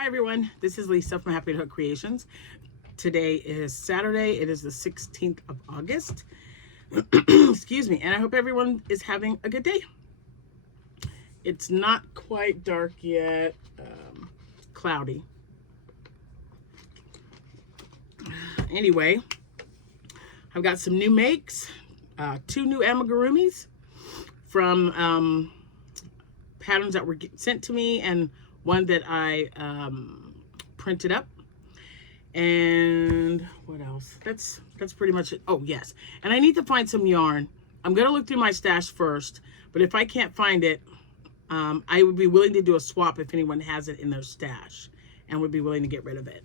Hi everyone, this is Lisa from Happytohook Creations. Today is Saturday. It is the 16th of August. Excuse me, and I hope everyone is having a good day. It's not quite dark yet, cloudy. Anyway, I've got some new makes, 2 new amigurumis from patterns that were sent to me and one that I printed up. And what else? That's pretty much it. Oh, yes. And I need to find some yarn. I'm going to look through my stash first, but if I can't find it, I would be willing to do a swap if anyone has it in their stash and would be willing to get rid of it.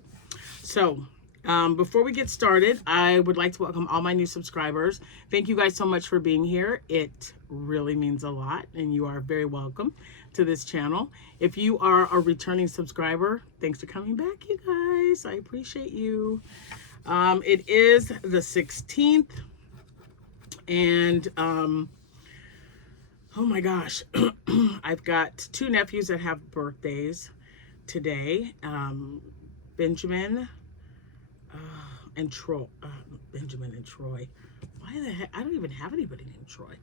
So, before we get started, I would like to welcome all my new subscribers. Thank you guys so much for being here. It really means a lot, and you are very welcome to this channel. If you are a returning subscriber, thanks for coming back, you guys. I appreciate you. It is the 16th, and oh my gosh, I've got 2 nephews that have birthdays today. Benjamin and Troy. Benjamin and Troy. Why the heck? I don't even have anybody named Troy.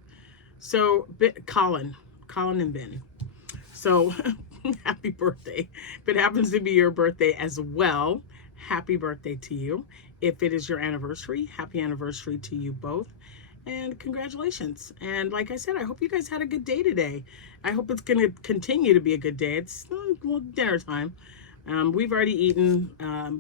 So, Colin and Ben. So, happy birthday. If it happens to be your birthday as well, happy birthday to you. If it is your anniversary, happy anniversary to you both. And congratulations. And like I said, I hope you guys had a good day today. I hope it's going to continue to be a good day. It's dinner time. We've already eaten.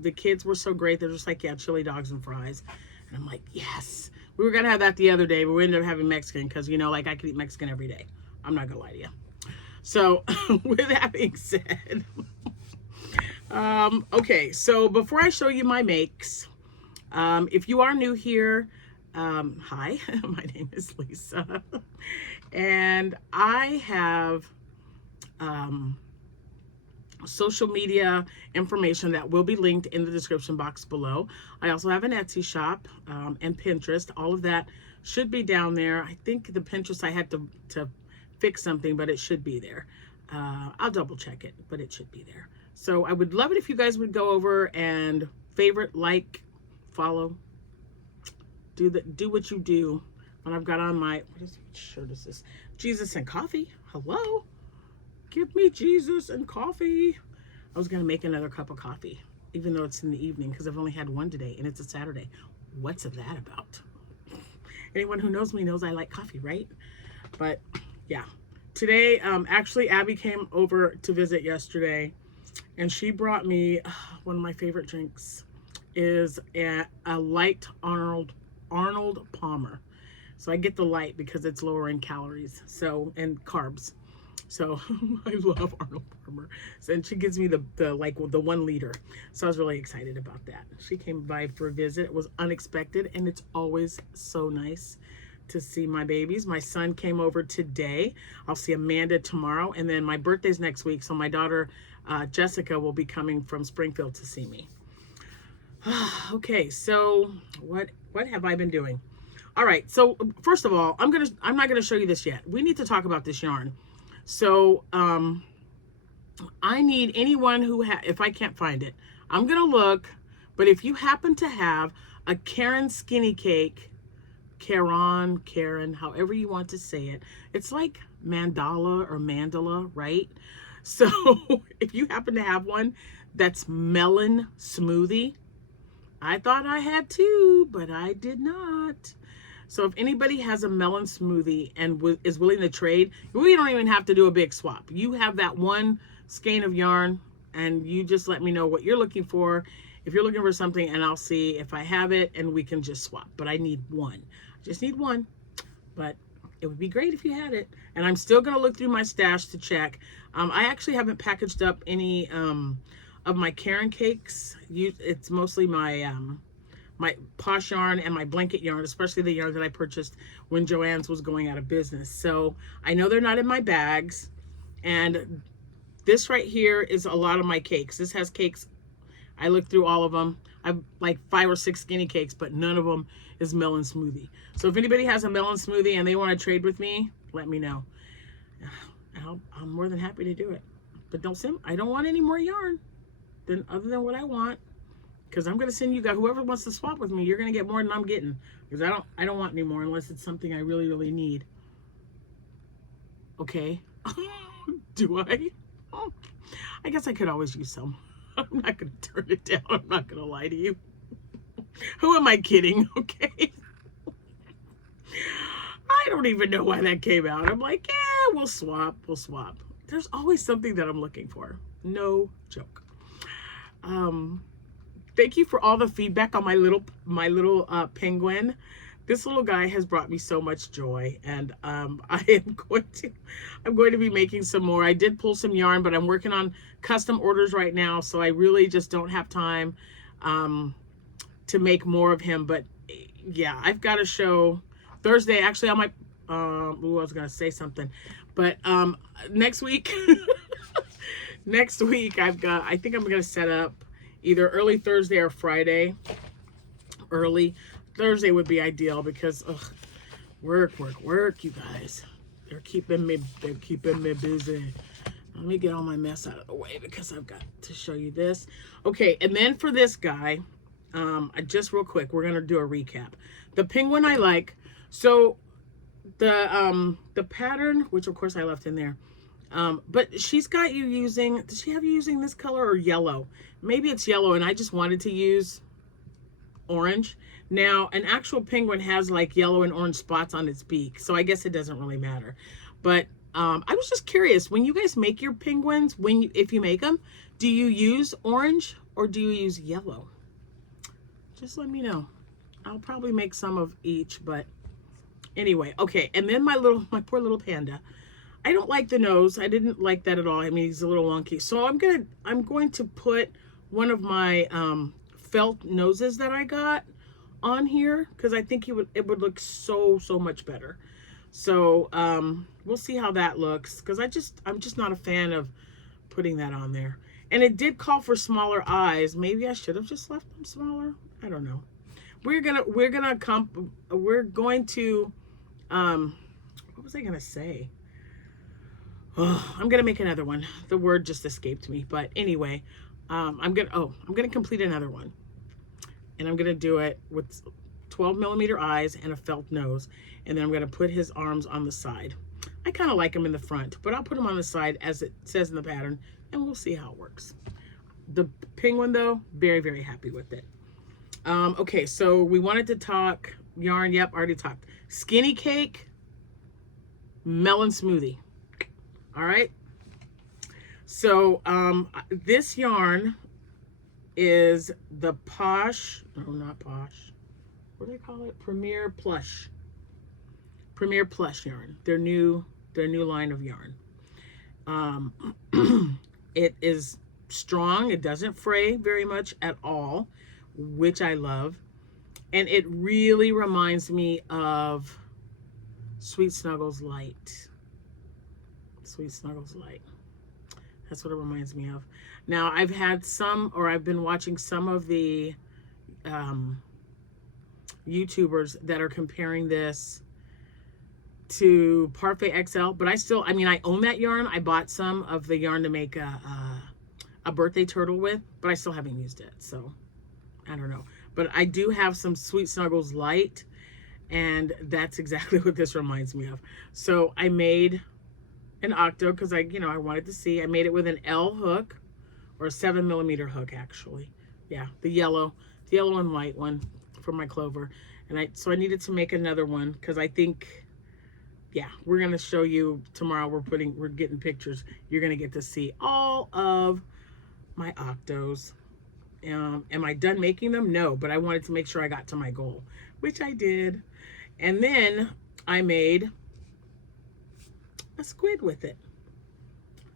The kids were so great. They're just like, yeah, chili dogs and fries. And I'm like, yes. We were going to have that the other day, but we ended up having Mexican because, you know, like I could eat Mexican every day. I'm not going to lie to you. So with that being said, okay, so before I show you my makes, if you are new here, hi, my name is Lisa, and I have social media information that will be linked in the description box below. I also have an Etsy shop and Pinterest. All of that should be down there. I think the Pinterest I had to fix something, but it should be there. I'll double check it, but it should be there. So I would love it if you guys would go over and favorite, like, follow, do what you do. And I've got on my, what shirt is this? Jesus and coffee. Hello. Give me Jesus and coffee. I was going to make another cup of coffee, even though it's in the evening, because I've only had one today, and it's a Saturday. What's that about? Anyone who knows me knows I like coffee, right? But, yeah. Today, actually, Abby came over to visit yesterday, and she brought me one of my favorite drinks. Is a light Arnold Palmer. So I get the light because it's lower in calories, so, and carbs. So I love Arnold Palmer. And she gives me the 1 liter. So I was really excited about that. She came by for a visit. It was unexpected, and it's always so nice to see my babies. My son came over today. I'll see Amanda tomorrow, and then my birthday's next week. So my daughter Jessica will be coming from Springfield to see me. Okay, so what have I been doing? All right, so first of all, I'm not gonna show you this yet. We need to talk about this yarn. So I need anyone who if I can't find it, I'm gonna look. But if you happen to have a Karen skinny cake, Karen, however you want to say it, it's like mandala, right? So if you happen to have one that's melon smoothie, I thought I had 2, but I did not. So if anybody has a melon smoothie and is willing to trade, we don't even have to do a big swap. You have that one skein of yarn, and you just let me know what you're looking for. If you're looking for something, and I'll see if I have it, and we can just swap. But I need 1. I just need 1. But it would be great if you had it. And I'm still going to look through my stash to check. I actually haven't packaged up any of my Karen cakes. It's mostly my my Posh yarn and my blanket yarn, especially the yarn that I purchased when Joann's was going out of business. So I know they're not in my bags. And this right here is a lot of my cakes. This has cakes. I looked through all of them. I've like 5 or 6 skinny cakes, but none of them is melon smoothie. So if anybody has a melon smoothie and they want to trade with me, let me know. I'm more than happy to do it. But don't I don't want any more yarn. other than what I want. Because I'm going to send you guys, whoever wants to swap with me, you're going to get more than I'm getting. Because I don't want any more unless it's something I really, really need. Okay. Do I? Oh, I guess I could always use some. I'm not going to turn it down. I'm not going to lie to you. Who am I kidding? Okay. I don't even know why that came out. I'm like, yeah, we'll swap. We'll swap. There's always something that I'm looking for. No joke. Thank you for all the feedback on my little penguin. This little guy has brought me so much joy, and I'm going to be making some more. I did pull some yarn, but I'm working on custom orders right now, so I really just don't have time to make more of him. But yeah, I've got a show Thursday. Actually, I might. I was gonna say something, but next week, next week I think I'm gonna set up either early Thursday or Friday. Early Thursday would be ideal because work, you guys. They're keeping me busy. Let me get all my mess out of the way because I've got to show you this. Okay, and then for this guy, just real quick, we're gonna do a recap. The penguin I like. So the pattern, which of course I left in there, but she's got you using, does she have you using this color or yellow? Maybe it's yellow, and I just wanted to use orange. Now, an actual penguin has like yellow and orange spots on its beak, so I guess it doesn't really matter. But I was just curious, when you guys make your penguins, if you make them, do you use orange or do you use yellow? Just let me know. I'll probably make some of each, but anyway, okay. And then my poor little panda. I don't like the nose. I didn't like that at all. I mean, he's a little wonky. So I'm going to put one of my felt noses that I got on here because I think it would look so much better. So we'll see how that looks because I'm just not a fan of putting that on there. And it did call for smaller eyes. Maybe I should have just left them smaller. I don't know. We're going to what was I gonna say? Oh, I'm gonna make another one. The word just escaped me, but anyway, I'm gonna complete another one, and I'm gonna do it with 12mm eyes and a felt nose, and then I'm gonna put his arms on the side. I kind of like him in the front, but I'll put him on the side as it says in the pattern, and we'll see how it works. The penguin, though, very, very happy with it. Okay, so we wanted to talk yarn. Yep, already talked. Skinny cake, melon smoothie. All right. So this yarn is the Posh, no, not Posh. What do they call it? Premier Plush yarn. Their new line of yarn. It is strong. It doesn't fray very much at all, which I love. And it really reminds me of Sweet Snuggles Light. Sweet Snuggles Light. That's what it reminds me of. Now, I've been watching some of the YouTubers that are comparing this to Parfait XL, but I own that yarn. I bought some of the yarn to make a birthday turtle with, but I still haven't used it, so I don't know. But I do have some Sweet Snuggles Light, and that's exactly what this reminds me of. So I made an octo because I wanted to see. I made it with an L hook, or a 7mm hook actually. Yeah, the yellow and white one for my clover. And so I needed to make another one because I think, yeah, we're gonna show you tomorrow. We're getting pictures. You're gonna get to see all of my octos. Am I done making them? No, but I wanted to make sure I got to my goal, which I did. And then I made a squid with it.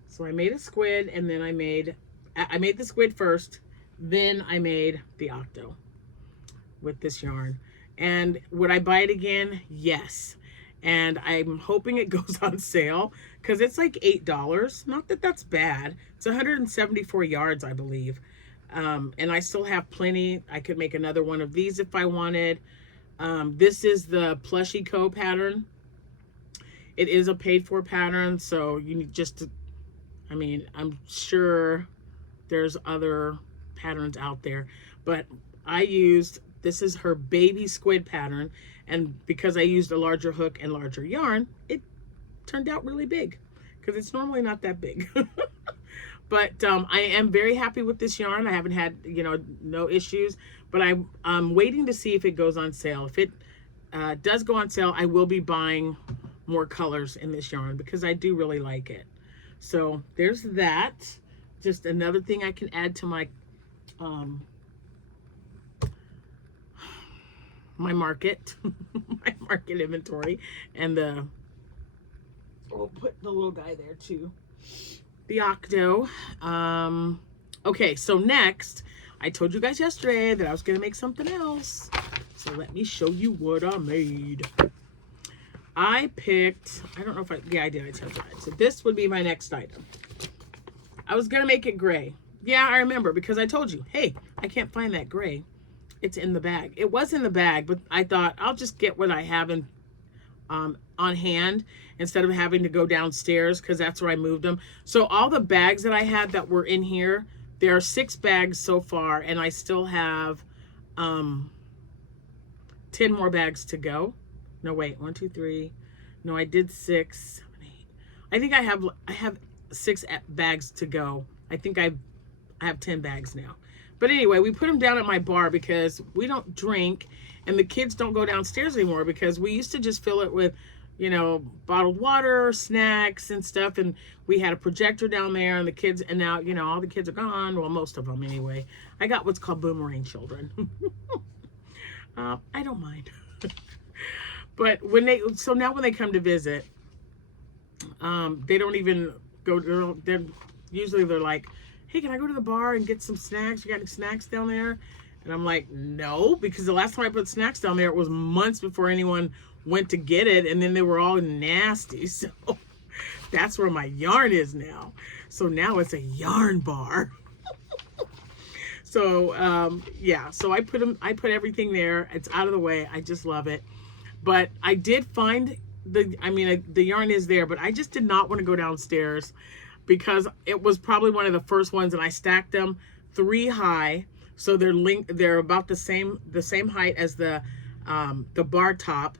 So I made a squid, and then I made the squid first, then I made the octo with this yarn. And would I buy it again? Yes. And I'm hoping it goes on sale because it's like $8. Not that that's bad. It's 174 yards, I believe. And I still have plenty. I could make another one of these if I wanted. This is the Plushy Co pattern. It is a paid for pattern, so you need I'm sure There's other patterns out there, but this is her baby squid pattern, and because I used a larger hook and larger yarn, it turned out really big, because it's normally not that big. But I am very happy with this yarn. I haven't had, no issues, but I'm waiting to see if it goes on sale. If it does go on sale, I will be buying more colors in this yarn because I do really like it. So there's that. Just another thing I can add to my my market, my market inventory, and we'll put the little guy there too. The Octo. Okay, so next, I told you guys yesterday that I was going to make something else. So let me show you what I made. I picked, I don't know if I did. I told you that. So this would be my next item. I was going to make it gray. Yeah, I remember, because I told you, hey, I can't find that gray. It's in the bag. It was in the bag, but I thought I'll just get what I have on hand instead of having to go downstairs, because that's where I moved them. So all the bags that I had that were in here, there are 6 bags so far, and I still have 10 more bags to go. No, wait, 1, 2, 3. No, I did 6, 7, 8. I think I have 6 bags to go. I think I have 10 bags now. But anyway, we put them down at my bar because we don't drink, and the kids don't go downstairs anymore, because we used to just fill it with, bottled water, snacks and stuff. And we had a projector down there, and the kids, and now, all the kids are gone. Well, most of them anyway. I got what's called boomerang children. I don't mind. But so now when they come to visit, they don't even go, usually they're like, hey, can I go to the bar and get some snacks? You got any snacks down there? And I'm like, no, because the last time I put snacks down there, it was months before anyone went to get it, and then they were all nasty. So that's where my yarn is now. So now it's a yarn bar. So yeah, so I put everything there. It's out of the way. I just love it. But I did find the yarn is there, but I just did not want to go downstairs, because it was probably one of the first ones, and I stacked them 3 high. So they're about the same height as the bar top,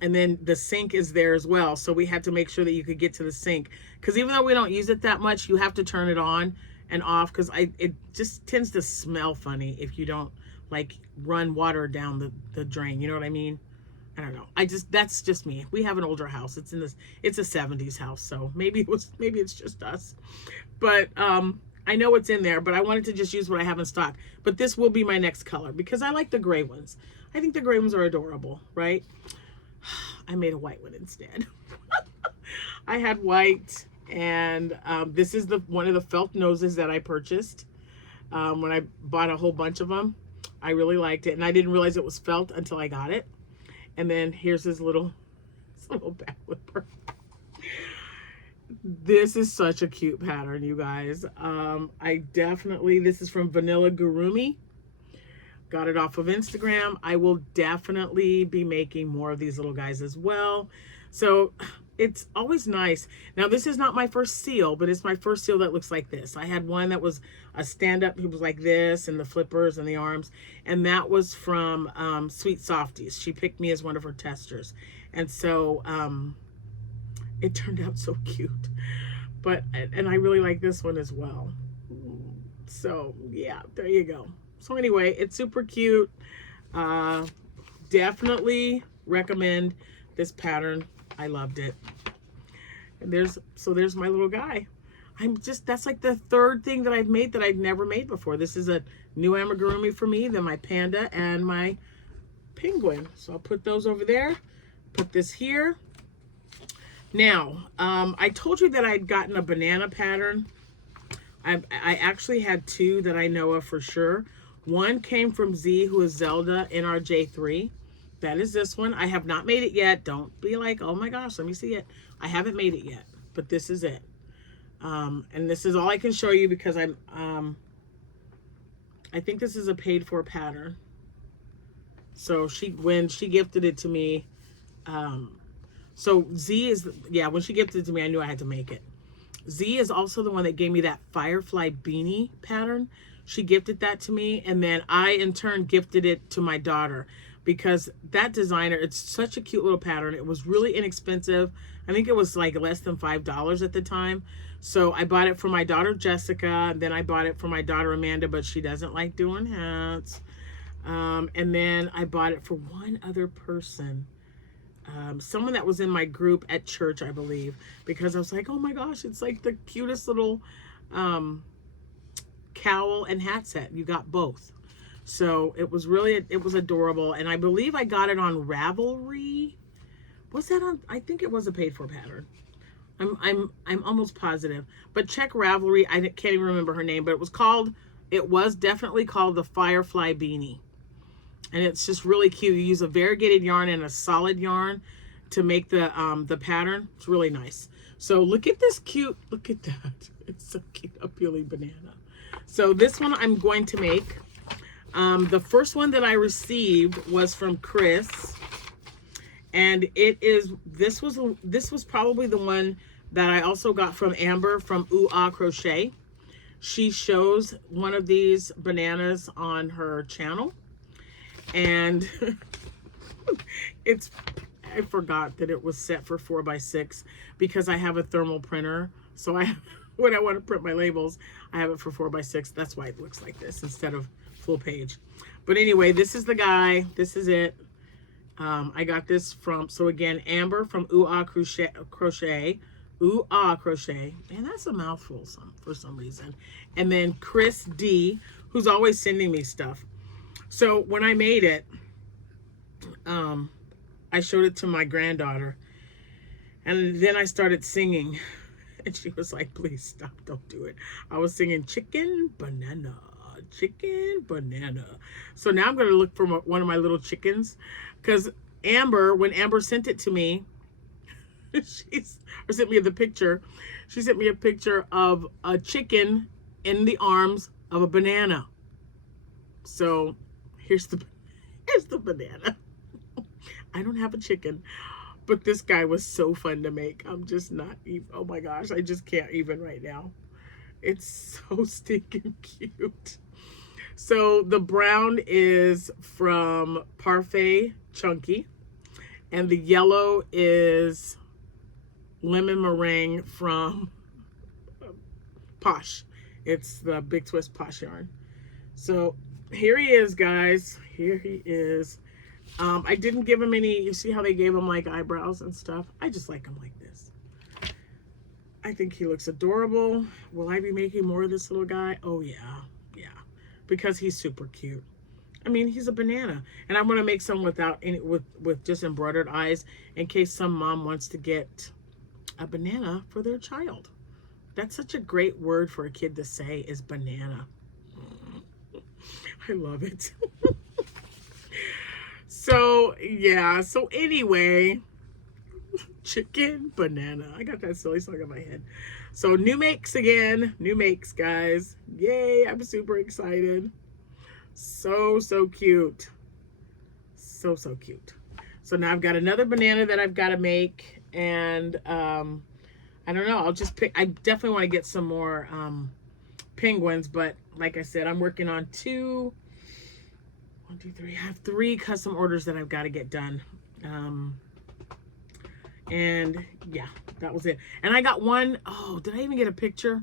and then the sink is there as well. So we had to make sure that you could get to the sink, because even though we don't use it that much, you have to turn it on and off, because it just tends to smell funny if you don't like run water down the drain. You know what I mean? I don't know. That's just me. We have an older house. It's a 70s house, so maybe it's just us. But I know it's in there, but I wanted to just use what I have in stock. But this will be my next color, because I like the gray ones. I think the gray ones are adorable, right? I made a white one instead. I had white, and this is one of the felt noses that I purchased when I bought a whole bunch of them. I really liked it, and I didn't realize it was felt until I got it. And then here's his little back flipper. This is such a cute pattern, you guys. This is from Amigurumi. Got it off of Instagram. I will definitely be making more of these little guys as well. So it's always nice. Now, this is not my first seal, but it's my first seal that looks like this. I had one that was a stand-up. It was like this, and the flippers and the arms. And that was from Sweet Softies. She picked me as one of her testers. And so it turned out so cute. And I really like this one as well. So, yeah, there you go. So anyway, it's super cute. Definitely recommend this pattern. I loved it. And there's my little guy. That's like the 3rd thing that I've made that I've never made before. This is a new amigurumi for me, then my panda and my penguin. So I'll put those over there. Put this here. Now, I told you that I'd gotten a banana pattern. I actually had 2 that I know of for sure. One came from Z, who is Zelda NRJ3. That is this one. I have not made it yet. Don't be like, oh my gosh, let me see it. I haven't made it yet, but this is it. And this is all I can show you, because I think this is a paid for pattern. So when she gifted it to me, so Z is, yeah, when she gifted it to me, I knew I had to make it. Z is also the one that gave me that firefly beanie pattern. She gifted that to me, and then I in turn gifted it to my daughter, because that designer, it's such a cute little pattern. It was really inexpensive. I think it was like less than $5 at the time. So I bought it for my daughter Jessica, and then I bought it for my daughter Amanda, but she doesn't like doing hats. And then I bought it for one other person. Someone that was in my group at church, I believe, because I was like, oh my gosh, it's like the cutest little cowl and hat set. You got both. So it was adorable. And I believe I got it on Ravelry. Was that on? I think it was a paid for pattern. I'm almost positive. But check Ravelry. I can't even remember her name, but it was definitely called the Firefly Beanie. And it's just really cute. You use a variegated yarn and a solid yarn to make the pattern. It's really nice. So look at this cute, look at that. It's so cute, a peely banana. So this one I'm going to make. The first one that I received was from Chris. And this was probably the one that I also got from Amber from Ooh Ah Crochet. She shows one of these bananas on her channel. And I forgot that it was set for 4x6 because I have a thermal printer. So when I want to print my labels, I have it for 4x6. That's why it looks like this instead of full page. But anyway, this is the guy. This is it. I got this from, so again, Amber from Ooh Ah Crochet. Ooh Ah Crochet. Man, that's a mouthful for some reason. And then Chris D, who's always sending me stuff. So when I made it, I showed it to my granddaughter, and then I started singing, and she was like, please stop, don't do it. I was singing chicken banana, chicken banana. So now I'm going to look for one of my little chickens, because when Amber sent it to me, she sent me the picture. She sent me a picture of a chicken in the arms of a banana. So here's the banana. I don't have a chicken, but this guy was so fun to make. I'm just not even, oh my gosh, I just can't even right now. It's so stinking cute. So the brown is from Parfait Chunky, and the yellow is Lemon Meringue from Posh. It's the Big Twist Posh yarn. So here he is, guys. Here he is. I didn't give him any, you see how they gave him like eyebrows and stuff? I just like him like this. I think he looks adorable. Will I be making more of this little guy? Oh yeah, yeah. Because he's super cute. I mean, he's a banana. And I'm going to make some without any, with just embroidered eyes in case some mom wants to get a banana for their child. That's such a great word for a kid to say, is banana. I love it. So, yeah. So, anyway, chicken banana. I got that silly song in my head. So, new makes again. New makes, guys. Yay. I'm super excited. So, so cute. So, so cute. So, now I've got another banana that I've got to make. And, I don't know. I'll just pick. I definitely want to get some more penguins. But, like I said, I'm working on 1, 2, 3. I have 3 custom orders that I've got to get done. And yeah, that was it. And I got one. Oh, did I even get a picture?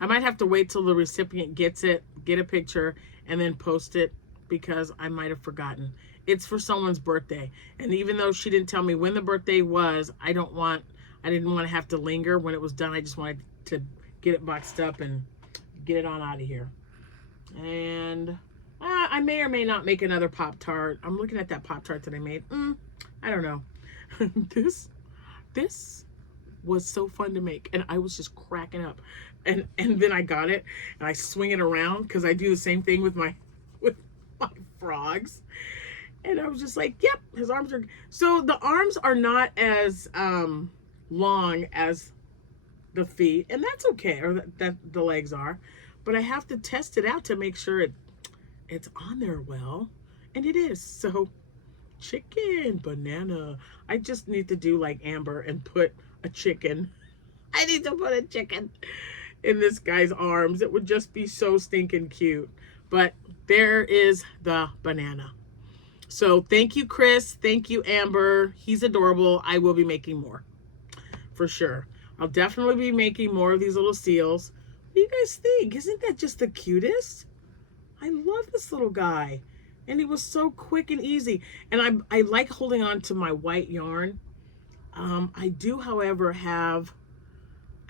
I might have to wait till the recipient gets it, get a picture, and then post it, because I might have forgotten. It's for someone's birthday. And even though she didn't tell me when the birthday was, I didn't want to have to linger when it was done. I just wanted to get it boxed up and get it on out of here. And I may or may not make another Pop-Tart. I'm looking at that Pop-Tart that I made. I don't know. This was so fun to make, and I was just cracking up. And then I got it, and I swing it around, because I do the same thing with my frogs. And I was just like, yep, his arms are... So the arms are not as long as the feet, and that's okay, or that the legs are. But I have to test it out to make sure it's on there well, and it is. So chicken banana. I just need to do like Amber and put a chicken I need to put a chicken in this guy's arms. It would just be so stinking cute. But there is the banana. So thank you, Chris. Thank you, Amber. He's adorable. I will be making more for sure. I'll definitely be making more of these little seals. What do you guys think? Isn't that just the cutest? I love this little guy. And he was so quick and easy. And I like holding on to my white yarn. I do, however, have,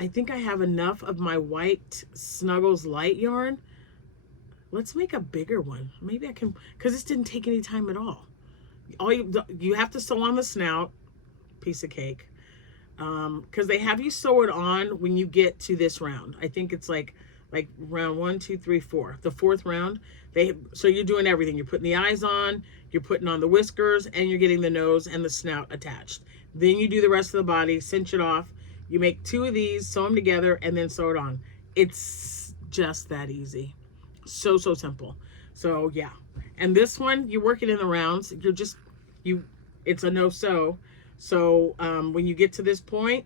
I think I have enough of my white Snuggles light yarn. Let's make a bigger one. Maybe I can, because this didn't take any time at all. All you have to sew on the snout, piece of cake. Because they have you sew it on when you get to this round. I think it's like round 1, 2, 3, 4. The 4th round, so you're doing everything. You're putting the eyes on, you're putting on the whiskers, and you're getting the nose and the snout attached. Then you do the rest of the body, cinch it off. You make 2 of these, sew them together, and then sew it on. It's just that easy. So simple. So yeah. And this one, you work it in the rounds. It's a no-sew. So when you get to this point,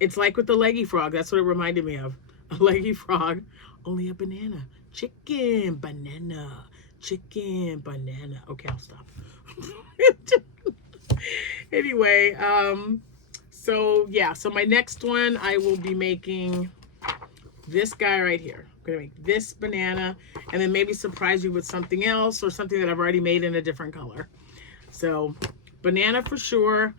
it's like with the leggy frog. That's what it reminded me of. A leggy frog, only a banana. Chicken, banana, chicken, banana. Okay, I'll stop. Anyway, so yeah, so my next one, I will be making this guy right here. I'm gonna make this banana and then maybe surprise you with something else or something that I've already made in a different color. So banana for sure.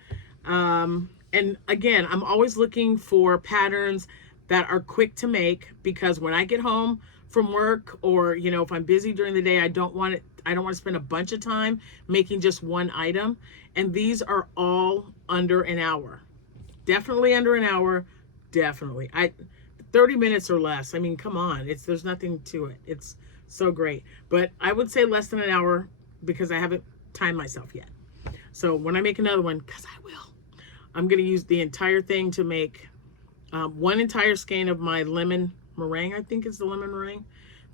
And again, I'm always looking for patterns that are quick to make, because when I get home from work, or you know, if I'm busy during the day, I don't want to spend a bunch of time making just one item. And these are all under an hour. Definitely under an hour. Definitely. 30 minutes or less. I mean, come on. There's nothing to it. It's so great. But I would say less than an hour, because I haven't timed myself yet. So when I make another one, because I will, I'm going to use the entire thing to make one entire skein of my lemon meringue. I think it's the lemon meringue,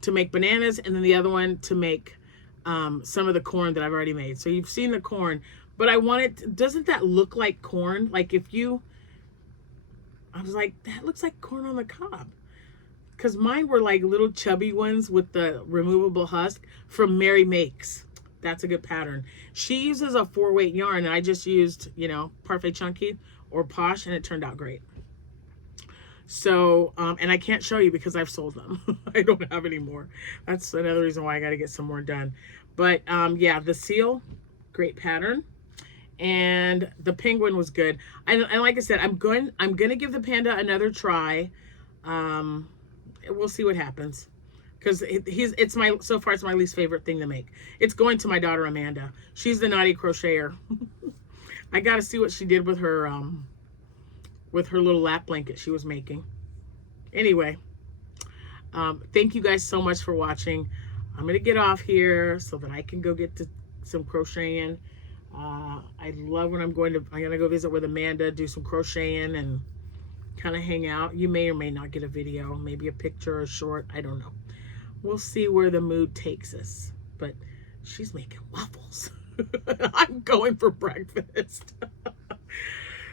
to make bananas, and then the other one to make some of the corn that I've already made. So you've seen the corn, but I want it, doesn't that look like corn? Like I was like, that looks like corn on the cob. Because mine were like little chubby ones with the removable husk from Mary Makes. That's a good pattern. She uses a 4-weight yarn, and I just used, you know, Parfait Chunky or Posh, and it turned out great. So, and I can't show you because I've sold them. I don't have any more. That's another reason why I got to get some more done. But yeah, the seal, great pattern. And the penguin was good. And like I said, I'm going to give the panda another try. We'll see what happens. Because so far it's my least favorite thing to make. It's going to my daughter Amanda. She's the naughty crocheter. I got to see what she did with her little lap blanket she was making. Anyway, thank you guys so much for watching. I'm gonna get off here so that I can go get to some crocheting. I love when I'm gonna go visit with Amanda, do some crocheting and kind of hang out. You may or may not get a video, maybe a picture or a short, I don't know. We'll see where the mood takes us. But she's making waffles. I'm going for breakfast.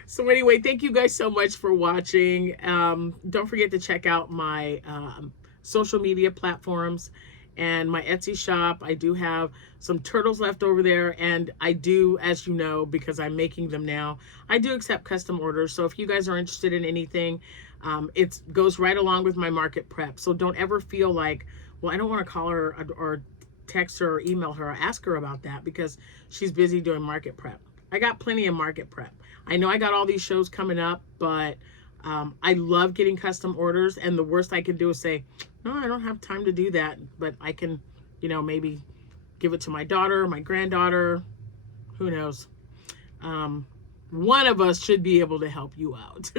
So anyway, thank you guys so much for watching. Don't forget to check out my social media platforms and my Etsy shop. I do have some turtles left over there, and I do, as you know, because I'm making them now, I do accept custom orders. So if you guys are interested in anything, it goes right along with my market prep. So don't ever feel like, well, I don't want to call her or text her or email her or ask her about that because she's busy doing market prep. I got plenty of market prep. I know I got all these shows coming up, but I love getting custom orders, and the worst I can do is say, no, I don't have time to do that, but I can, you know, maybe give it to my daughter, my granddaughter, who knows. One of us should be able to help you out.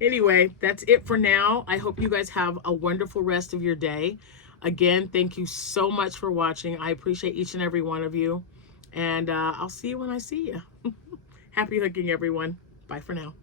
Anyway, that's it for now. I hope you guys have a wonderful rest of your day. Again, thank you so much for watching. I appreciate each and every one of you. And I'll see you when I see you. Happy hooking, everyone. Bye for now.